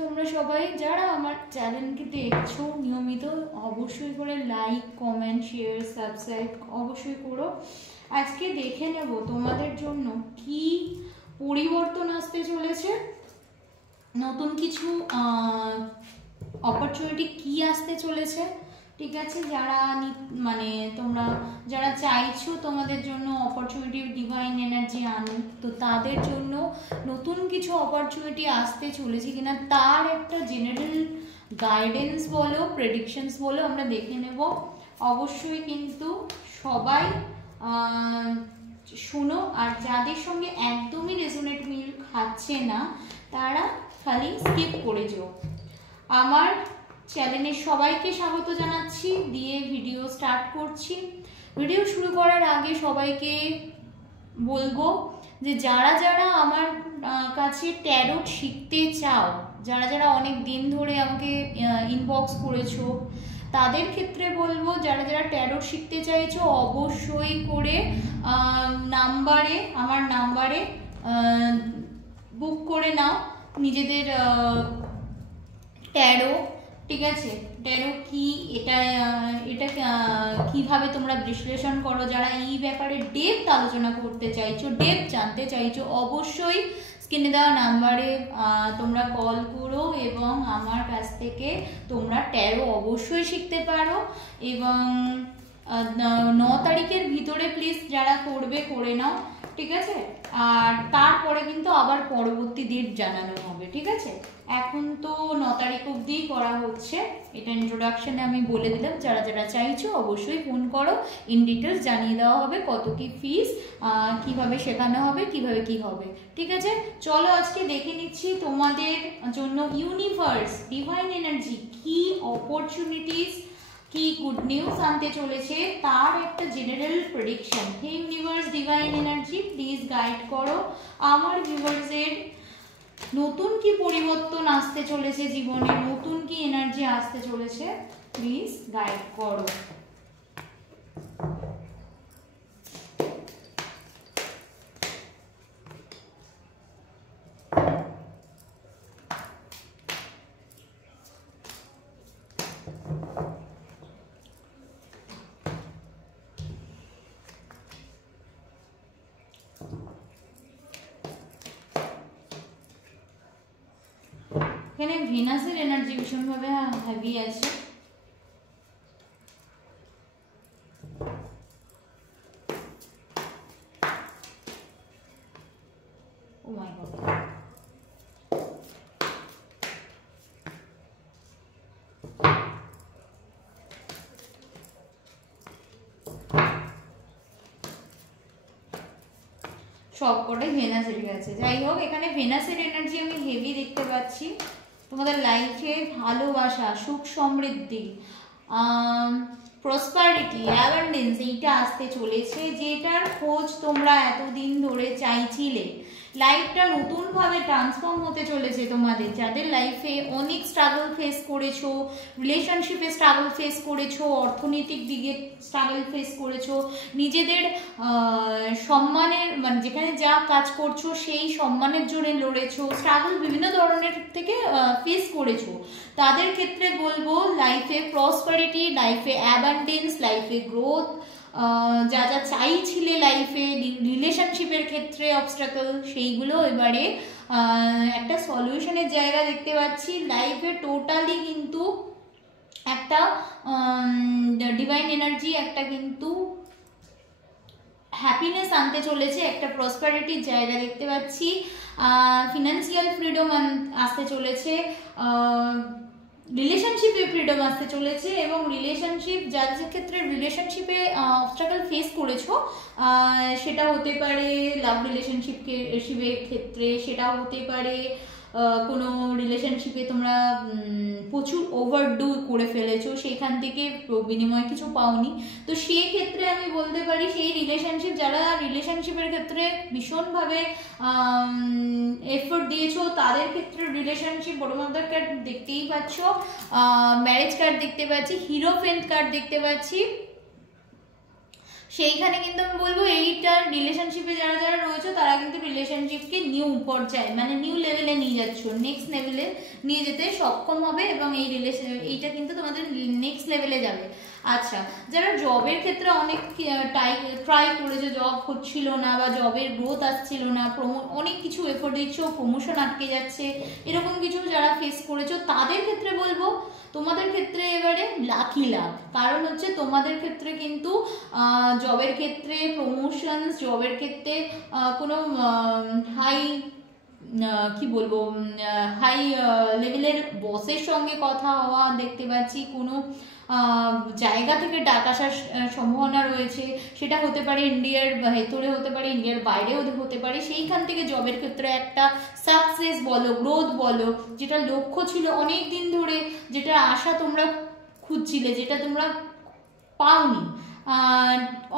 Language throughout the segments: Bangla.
তোমরা সবাই? যারা আমার চ্যানেলকে দেখছো নিয়মিত অবশ্যই করে লাইক, কমেন্ট, শেয়ার, সাবস্ক্রাইব অবশ্যই করো। আজকে দেখে নেব তোমাদের জন্য কি পরিবর্তন আসতে চলেছে, নতুন কিছু অপরচুনিটি কি আসতে চলেছে। ঠিক আছে, যারা মানে তোমরা যারা চাইছো তোমাদের জন্য অপরচুনিটি ডিভাইন এনার্জি আনুক, তো তাদের জন্য নতুন কিছু অপরচুনিটি আসতে চলেছে কিনা তার একটা জেনারেল গাইডেন্স বলো, প্রেডিকশনস বলো আমরা দেখে নেব। অবশ্যই কিন্তু সবাই শুনো, আর যাদের সঙ্গে একদমই রেজোনেট মিল খাচ্ছে না তারা খালি স্কিপ করে যাও। আমার চ্যানেলে সবাইকে স্বাগত জানাচ্ছি, দিয়ে ভিডিও স্টার্ট করছি। ভিডিও শুরু করার আগে সবাইকে বলবো যে যারা যারা আমার কাছে ট্যারোট শিখতে চাও, যারা যারা অনেক দিন ধরে আমাকে ইনবক্স করেছো, তাদের ক্ষেত্রে বলবো যারা যারা ট্যারোট শিখতে চাইছো অবশ্যই করে আমার নাম্বারে বুক করে নাও নিজেদের ট্যারো। ঠিক আছে, ট্যারো কি, এটা কিভাবে তোমরা বিশ্লেষণ করো, যারা এই ব্যাপারে ডেপথ আলোচনা করতে চাইছো, ডেপথ জানতে চাইছো, অবশ্যই স্ক্রিনে দেওয়া নাম্বারে তোমরা কল করো এবং আমার কাছ থেকে তোমরা ট্যারো অবশ্যই শিখতে পারো। এবং 9 তারিখের ভিতরে প্লিজ যারা করবে করে নাও, ঠিক আছে। আর তারপরে কিন্তু আবার পরবর্তী ডেট জানানো হবে, ঠিক আছে। এখন তো 9 তারিখ অবধি করা হচ্ছে, এটা ইন্ট্রোডাকশনে আমি বলে দিলাম। যারা যারা চাইছো অবশ্যই ফোন করো, ইন ডিটেলস জানিয়ে দেওয়া হবে কত কি ফিস, কিভাবে শেখানো হবে, কিভাবে কি হবে। ঠিক আছে, চলো আজকে দেখে নিচ্ছি তোমাদের জন্য ইউনিভার্স ডিভাইন এনার্জি কি অপরচুনিটিস, কি গুড নিউজ আনতে চলেছে তার একটা জেনারেল প্রেডিকশন। হে universe divine energy, please guide করো আমার ভিউয়ার্সের নতুন কি পরিবর্তন আসতে চলেছে জীবনে, নতুন কি এনার্জি আসতে চলেছে, প্লিজ গাইড করো। এখানে ভেনাসের এনার্জি ভীষণভাবে হেভি আছে। ও মাই গড, সবকটাই ভেনাসের কাছে। যাই হোক, এখানে ভেনাসের এনার্জি আমি হেভি দেখতে পাচ্ছি। তোমাদের লাইফে ভালোবাসা, সুখ সমৃদ্ধি, প্রসপারিটি, অ্যাবান্ডেন্স এইটা আসতে চলেছে, যেটার খোঁজ তোমরা এতদিন ধরে চাইছিলে। লাইফটা নতুনভাবে ট্রান্সফর্ম হতে চলেছে তোমাদের। যাদের লাইফে অনেক স্ট্রাগল ফেস করেছো, রিলেশনশিপে স্ট্রাগল ফেস করেছো, অর্থনৈতিক দিকে স্ট্রাগল ফেস করেছো, নিজেদের সম্মানের মানে যেখানে যা কাজ করছো সেই সম্মানের জন্য লড়েছো, স্ট্রাগল বিভিন্ন ধরনের থেকে ফেস করেছো, তাদের ক্ষেত্রে বলবো লাইফে প্রসপারিটি, লাইফে অ্যাবান্ডেন্স, লাইফে গ্রোথ, যা যা চাইছিলে লাইফে, রিলেশনশিপের ক্ষেত্রে অবস্ট্রাগল, সেইগুলো এবারে একটা সলিউশনের জায়গা দেখতে পাচ্ছি। লাইফে টোটালি কিন্তু একটা ডিভাইন এনার্জি একটা কিন্তু হ্যাপিনেস আনতে চলেছে, একটা প্রসপারিটির জায়গা দেখতে পাচ্ছি, ফিনান্সিয়াল ফ্রিডম আসতে চলেছে, রিলেশনশিপে ফ্রিডম আসতে চলেছে। এবং রিলেশনশিপ যাদের ক্ষেত্রে রিলেশনশিপে অবস্ট্রাগল ফেস করেছো, সেটা হতে পারে লাভ রিলেশনশিপের ক্ষেত্রে, সেটা হতে পারে কোনো রিলেশনশিপে তোমরা প্রচুর ওভারডু করে ফেলেছো, সেখান থেকে বিনিময় কিছু পাওনি। তো সেই ক্ষেত্রে আমি বলতে পারি সেই রিলেশনশিপ, যারা রিলেশনশিপের ক্ষেত্রে ভীষণভাবে এফোর্ট দিয়েছো, তাদের ক্ষেত্রে রিলেশনশিপ বড় মাদার কার্ড দেখতেই পাচ্ছ, ম্যারেজ কার্ড দেখতে পাচ্ছি, হিরোফেন্ট কার্ড দেখতে পাচ্ছি, সেইখানে কিন্তু আমি বলবো এইটার রিলেশনশিপে যারা যারা রয়েছে তারা কিন্তু রিলেশনশিপকে নিউ পর্যায়ে মানে নিউ লেভেলে নিয়ে যাচ্ছ, নেক্সট লেভেলে নিয়ে যেতে সক্ষম হবে এবং এইটা কিন্তু তোমাদের নেক্সট লেভেলে যাবে। আচ্ছা, যারা জবের ক্ষেত্রে অনেক ট্রাই করেছে, জব হচ্ছিল না বা জবের গ্রোথ আসছিল না, অনেক কিছু এফোর্ট দিচ্ছ, প্রমোশন আটকে যাচ্ছে, এরকম কিছু যারা ফেস করেছো তাদের ক্ষেত্রে বলবো তোমাদের ক্ষেত্রে এবারে লাকি লাভ। কারণ হচ্ছে তোমাদের ক্ষেত্রে কিন্তু জবের ক্ষেত্রে প্রমোশন, জবের ক্ষেত্রে কোনো হাই কি বলবো হাই লেভেলের বসের সঙ্গে কথা হওয়া দেখতে পাচ্ছি, কোনো জায়গা থেকে ডাক আসার সম্ভাবনা রয়েছে, সেটা হতে পারে ইন্ডিয়ার ভেতরে, হতে পারে ইন্ডিয়ার বাইরেও হতে পারে। সেইখান থেকে জবের ক্ষেত্রে একটা সাকসেস বলো, গ্রোথ বলো, যেটা লক্ষ্য ছিল অনেক দিন ধরে, যেটা আশা তোমরা খুঁজছিলে, যেটা তোমরা পাওনি,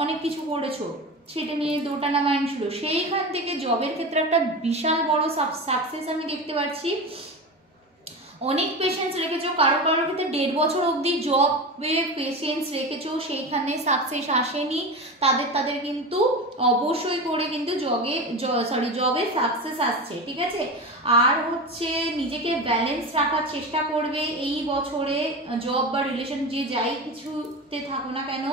অনেক কিছু করেছো, সেটা নিয়ে দোটানা মাইন্ড ছিল, সেইখান থেকে জবের ক্ষেত্রে একটা বিশাল বড় সাকসেস আমি দেখতে পাচ্ছি। অনেক পেশেন্স রেখেছো, কারো কারোর ক্ষেত্রে 1.5 বছর অবধি জবে পেশেন্স রেখেছো, সেইখানে সাকসেস আসেনি, তাদের কিন্তু অবশ্যই করে কিন্তু জবে সাকসেস আসছে, ঠিক আছে। আর হচ্ছে নিজেকে ব্যালেন্স রাখার চেষ্টা করবে এই বছরে, জব বা রিলেশন যে যাই কিছুতে থাকো না কেন,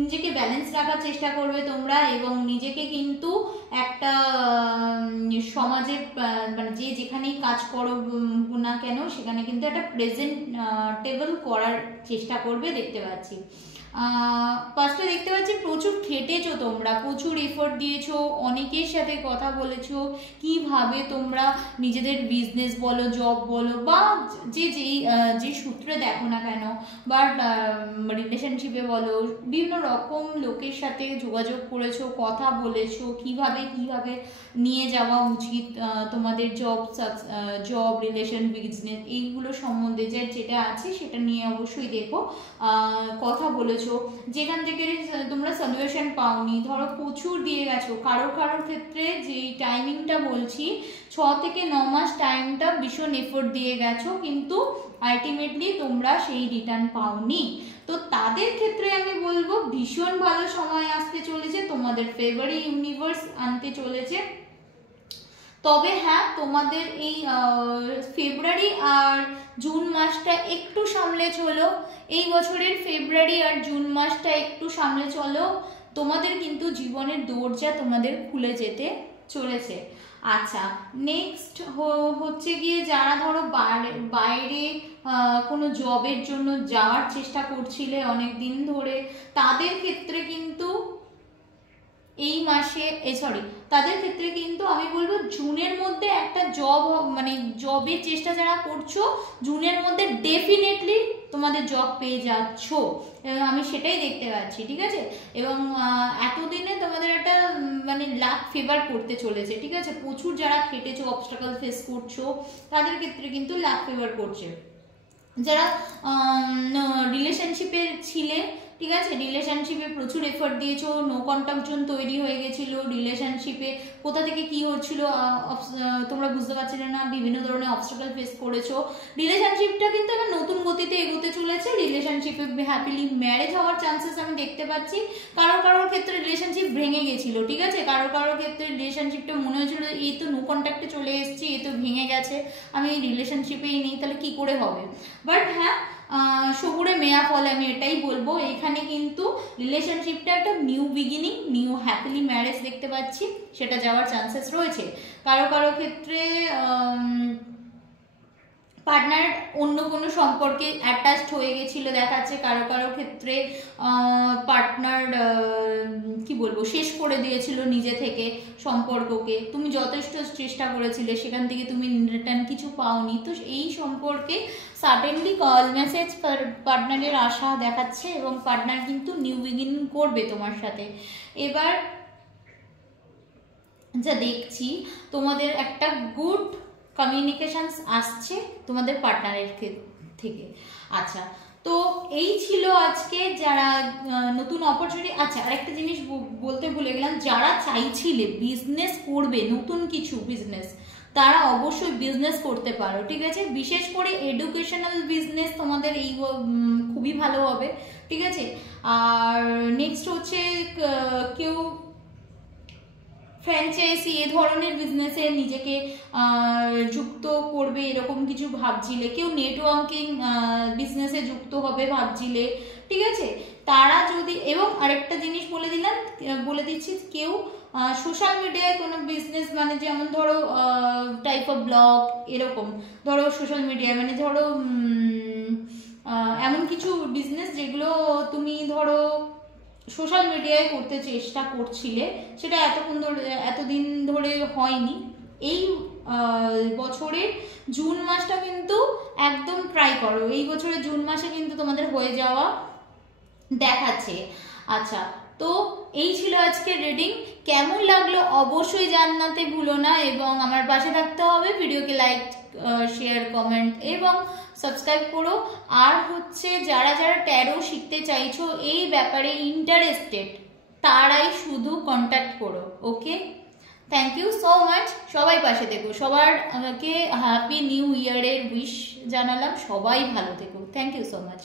নিজেকে ব্যালেন্স রাখার চেষ্টা করবে তোমরা এবং নিজেকে কিন্তু একটা সমাজে মানে যে যেখানেই কাজ করো না কেন সেখানে কিন্তু একটা প্রেজেন্টেবল করার চেষ্টা করবে দেখতে পাচ্ছি। ফার্স্টে দেখতে পাচ্ছি প্রচুর খেটেছো তোমরা, প্রচুর এফোর্ট দিয়েছো, অনেকের সাথে কথা বলেছো কিভাবে তোমরা নিজেদের বিজনেস বলো, জব বলো বা যে সূত্রে দেখো না কেন, বা রিলেশনশিপে বলো, বিভিন্ন রকম লোকের সাথে যোগাযোগ করেছো, কথা বলেছো কিভাবে নিয়ে যাওয়া উচিত তোমাদের জব রিলেশন বিজনেস এইগুলো সম্বন্ধে যেটা আছে সেটা নিয়ে অবশ্যই দেখো, কথা বলেছো। যেখান থেকে তোমরা সলিউশন পাওনি, ধরো প্রচুর দিয়ে গেছো, কারোর ক্ষেত্রে যে টাইমিংটা বলছি 6 থেকে 9 মাস টাইমটা ভীষণ এফোর্ট দিয়ে গেছো, কিন্তু আলটিমেটলি তোমরা সেই রিটার্ন পাওনি। তো তাদের ক্ষেত্রে আমি বলবো ভীষণ ভালো সময় আসতে চলেছে, তোমাদের ফেভারে ইউনিভার্স আনতে চলেছে। তবে হ্যাঁ, তোমাদের এই ফেব্রুয়ারি আর জুন মাসটা একটু সামলে চলো, এই বছরের ফেব্রুয়ারি আর জুন মাসটা একটু সামলে চলো, তোমাদের কিন্তু জীবনের দরজা তোমাদের খুলে যেতে চলেছে। আচ্ছা, নেক্সট হচ্ছে গিয়ে যারা ধরো বাইরে কোনো জবের জন্য যাওয়ার চেষ্টা করছিলে অনেক দিন ধরে, তাদের ক্ষেত্রে কিন্তু এই মাসে তাদের ক্ষেত্রে কিন্তু আমি বলবো জুনের মধ্যে একটা মানে জবের চেষ্টা যারা করছো, জুনের মধ্যে ডেফিনেটলি তোমাদের জব পেয়ে যাচ্ছ, আমি সেটাই দেখতে পাচ্ছি, ঠিক আছে। এবং এতদিনে তোমাদের একটা মানে লাক ফেভার করতে চলেছে, ঠিক আছে। প্রচুর যারা খেটেছো, অবস্টাকল ফেস করছো, তাদের ক্ষেত্রে কিন্তু লাক ফেভার করছে। যারা রিলেশনশিপে ছিলে, ঠিক আছে, রিলেশনশিপে প্রচুর এফোর্ট দিয়েছো, নো কন্টাক্ট জোন তৈরি হয়ে গেছিলো, রিলেশনশিপে কোথা থেকে কি হচ্ছিল তোমরা বুঝতে পারছিলে না, বিভিন্ন ধরনের অবস্টাকল ফেস করেছো, রিলেশনশিপটা কিন্তু একটা নতুন গতিতে এগোতে চলেছে, রিলেশনশিপে হ্যাপিলি ম্যারেজ হওয়ার চান্সেস আমি দেখতে পাচ্ছি। কারোর ক্ষেত্রে রিলেশনশিপ ভেঙে গেছিলো, ঠিক আছে, কারোর ক্ষেত্রে রিলেশনশিপটা মনে হয়েছিল এই তো নো কন্ট্যাক্টে চলে এসেছি, এই তো ভেঙে গেছে, আমি এই রিলেশনশিপেই নেই, তাহলে কি করে হবে। বাট হ্যাঁ, সবুরে মেয়া ফলে আমি এটাই বলবো, এখানে কিন্তু রিলেশনশিপটা একটা new beginning, new happily marriage দেখতে পাচ্ছি, সেটা যাওয়ার চান্সেস রয়েছে। কারো ক্ষেত্রে পার্টনার অন্য কোনো সম্পর্কে অ্যাটাচড হয়ে গেছিল দেখাচ্ছে, কারো ক্ষেত্রে পার্টনার কি বলবো শেষ করে দিয়েছিল নিজে থেকে সম্পর্ককে, তুমি যথেষ্ট চেষ্টা করেছিলে, সেখান থেকে তুমি রিটার্ন কিছু পাওনি, তো এই সম্পর্কে সাডেনলি কল মেসেজ পার্টনারের আশা দেখাচ্ছে এবং পার্টনার কিন্তু নিউ বিগিনিং করবে তোমার সাথে। এবার যা দেখছি তোমাদের একটা গুড কমিউনিকেশনস আসছে তোমাদের পার্টনারের থেকে। আচ্ছা, তো এই ছিল আজকে যারা নতুন অপরচুনিটি। আচ্ছা, আরেকটা জিনিস বলতে ভুলে গেলাম, যারা চাইছিলে বিজনেস করবে, নতুন কিছু বিজনেস, তারা অবশ্যই বিজনেস করতে পারো, ঠিক আছে। বিশেষ করে এডুকেশনাল বিজনেস তোমাদের এই খুবই ভালো হবে, ঠিক আছে। আর নেক্সট হচ্ছে কেউ ফ্র্যাঞ্চাইজি এ ধরনের বিজনেসে নিজেকে যুক্ত করবে এরকম কিছু ভাবছিলে, কেউ নেটওয়ার্কিং বিজনেসে যুক্ত হবে ভাবছিলে, ঠিক আছে, তারা যদি, এবং আরেকটা জিনিস বলে দিচ্ছি, কেউ সোশ্যাল মিডিয়ায় কোনো বিজনেস, মানে যেমন ধরো টাইপ অফ ব্লগ, এরকম ধরো সোশ্যাল মিডিয়ায়, মানে ধরো এমন কিছু বিজনেস যেগুলো তুমি ধরো সোশ্যাল মিডিয়ায় করতে চেষ্টা করছিলে, সেটা এতদিন ধরে হয়নি, এই বছরের জুন মাসটা কিন্তু একদম ট্রাই করো, এই বছরের জুন মাসে কিন্তু তোমাদের হয়ে যাওয়া দেখাচ্ছে। আচ্ছা, তো এই ছিল আজকের রিডিং। কেমন লাগলো অবশ্যই জানাতে ভুলো না, এবং আমার পাশে থাকতে হবে, ভিডিওকে লাইক, শেয়ার, কমেন্ট এবং সাবস্ক্রাইব করো। আর হচ্ছে যারা যারা ট্যারো শিখতে চাইছো, এই ব্যাপারে ইন্টারেস্টেড, তারাই শুধু কন্ট্যাক্ট করো। ওকে, থ্যাংক ইউ সো মাচ। সবাই পাশে থেকো, সবার আমাকে হ্যাপি নিউ ইয়ারের উইশ জানালাম, সবাই ভালো থেকো। Thank you so much.